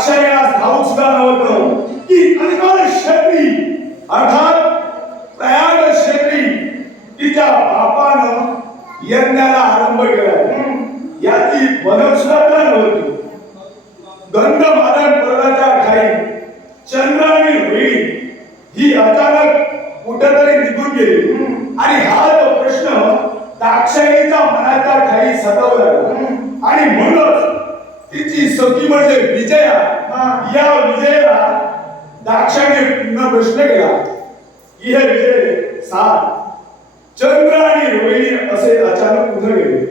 हा. दाक्षायला सुद्धा नव्हतं की कलिकाल शेत्री अर्थात प्रयाग शेत्री तिच्या बापानं यज्ञाला आरंभ केला. याची बनक सुद्धा तिला गंध गंधमादन पर्वताच्या खाई चंद्र आणि रोहिणी ही अचानक कुठेतरी निघून गेली. आणि हा जो प्रश्न दाक्षायणीच्या मनाचा खाई सतवला. आणि म्हणूनच तिची सखी म्हणजे विजया. या विजयाला दाक्षायणी पुन्हा प्रश्न केला. की हे विजय सांग चंद्र आणि रोहिणी असे अचानक पुन्हा गेले.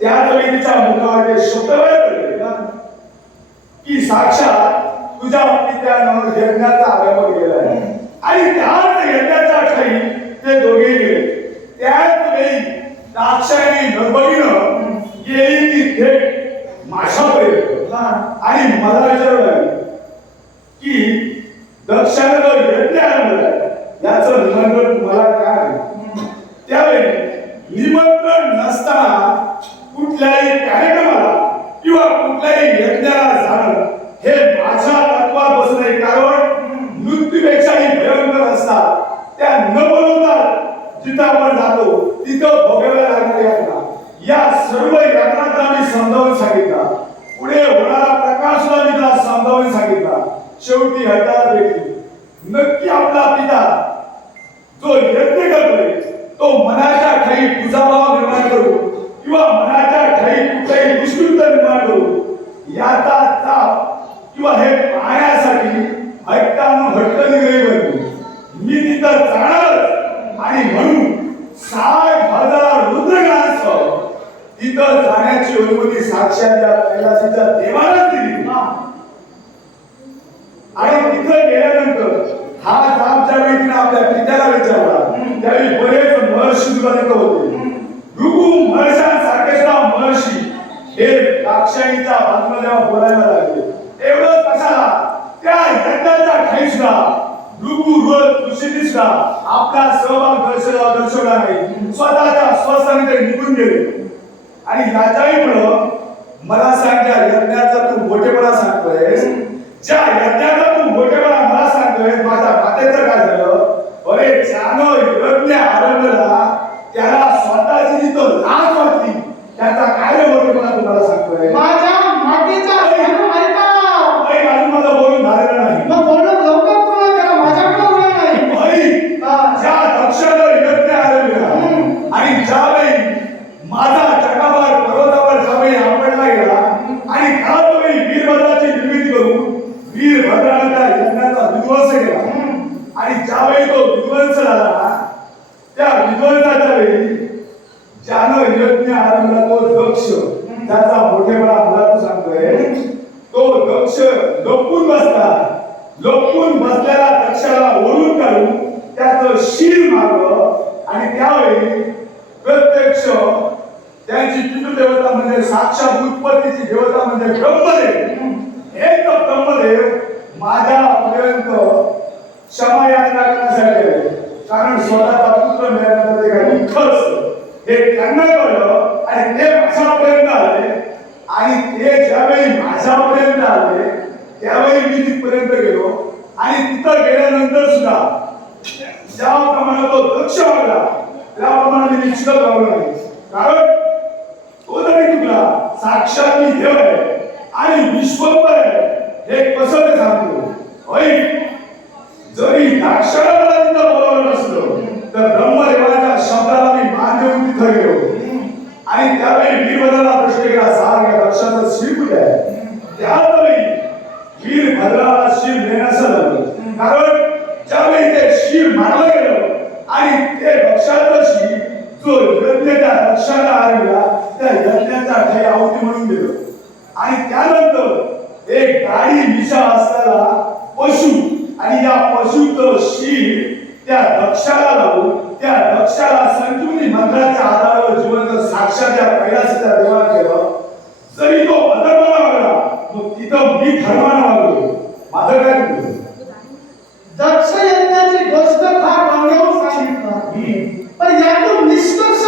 त्यावेळी तिच्या मुखावर शब्द की साक्षात तुझ्या पित्यानं यज्ञाचा आरंभ केलेला आहे. आणि त्याच यज्ञाच्या ठाई ते दोघे गेले. त्याच वेळी दाक्षायणी नर्मदीनं गेली ती थेट माशापर्यंत आणि मला विचारलं लागली की दक्षानं जो यज्ञ आणलं निमंत्रण तुम्हाला काय आहे? त्यावेळी निमंत्रण नसताना कुठल्याही कार्यक्रमाला किंवा कुठल्याही यज्ञाला जाणं हे माझ्या तत्वापासून आहे. कारण मृत्यूपेक्षाही भयंकर असतात. त्या न बनवतात जिथं आपण जातो तिथं भोगाव्या लागणाऱ्या यातना या सर्व यात्रांनी समजावून सांगितला. पुढे होणारा प्रकाश समजावून सांगितला. शेवटी हटार भेटली नक्की आपला पिता जो यज्ञ करतोय तो मनाच्या ठाई तुझा भाव निर्माण करू किंवा मनाच्या ठाई कुठलाही दुष्कृत्य निर्माण करू याचा ताप किंवा हे पाहण्यासाठी ऐकताना भटकन गेले मी तिथं जाणार आणि म्हणून साठ हजार रुद्रगणांसह तिथं जाण्याची अनुमती साक्षात या कैलासीच्या देवालाच दिली हा. आणि तिथं गेल्यानंतर हा जाब ज्यावेळी तिने आपल्या पित्याला विचारला त्यावेळी बरेच महर्षी तुला तिथं होते भृगु सुद्धा महर्षी. हे दाक्षायणीच्या आत्मदेव बोलायला लागले. एवढं कशाला? त्या यज्ञाचा ठाई रुगु रोज ऋषीनी आपला सहभाग दर्शवला दर्शवला नाही. स्वतःच्या स्वस्थानी ते निघून गेले. आणि याच्याही मुळे मला सांग त्या यज्ञाचा तू मोठेपणा सांगतोय ज्या यज्ञाचा तू मोठेपणा मला सांगतोय माझ्या मातेचं काय झालं? अरे चांगलं यज्ञ आरंभला त्याला स्वतःची जिथं लाज वाटली त्याचा काय रे मोठेपणा तुम्हाला सांगतोय माझ्या मातीचा धर्म ऐका ऐक, अजून माझं बोलून झालेलं नाही मग बोलणं लवकर पूर्ण करा माझ्याकडे वेळ नाही ऐक, हा. ज्या दक्षानं यज्ञ आरंभला आणि ज्यावेळी माझा जगावर पर्वतावर ज्यावेळी आपडला गेला आणि त्यावेळी वीरभद्राची निर्मिती करून वीरभद्रानं त्या यज्ञाचा विध्वंस केला आणि ज्यावेळी तो विध्वंस झाला ना, त्या विध्वंसाच्या वेळी ज्यानं यज्ञ आरंभला तो दक्ष त्याचा मोठेपणा मला तू सांगतोय तो दक्ष लोपून बसला. लोपून बसलेला दक्षाला ओढून काढून त्याचं शीर मारलं आणि त्यावेळी प्रत्यक्ष त्यांची पितृदेवता म्हणजे साक्षात उत्पत्तीची देवता म्हणजे ब्रह्मदेव एक ब्रह्मदेव माझ्यापर्यंत क्षमा याचना करण्यासाठी कारण स्वतःचा पुत्र मिळाल्यानंतर ते काही दुःख असतं हे त्यांना कळलं आणि ते माझ्यापर्यंत आले. आणि ते ज्यावेळी माझ्यापर्यंत आले त्यावेळी मी तिथपर्यंत गेलो. आणि तिथं गेल्यानंतर सुद्धा ज्या प्रमाणात तो दक्ष वागला त्याप्रमाणे मी निश्चित वागलो नाही कारण तो जरी तुला साक्षात मी देव आहे आणि विश्वंभर आहे हे कसं ते सांगतो? जरी दाक्षाला तिथं बोलावलं नसलं तर ब्रह्मदेवाच्या शब्दाला मी मान देऊन तिथं गेलो. आणि त्यावेळी वीरभद्राला प्रश्न केला सार या पक्षाचा शिव कुठे आहे? त्यावेळी वीरभद्राला शिव नेण्याचं लागलं कारण ज्यावेळी ते शिव मारलं गेलं आणि ते पक्षाचा शिव जो यज्ञ त्या पक्षाला आलेला त्या यज्ञाचा ठे आवती म्हणून दिलं. आणि त्यानंतर एक गाडी विषा असलेला पशु आणि या पशुचं शिव त्या लक्षाला लावून त्या लक्षाला संजीवनी मंत्राच्या आधारावर जीवन साक्षात त्या कैलासाच्या देवाला केलं जरी तो अधर्म लागला मग तिथं मी धर्माला लागलो माझं काय दक्ष यज्ञाची गोष्ट फार सांगितलं. पण यातून निष्कर्ष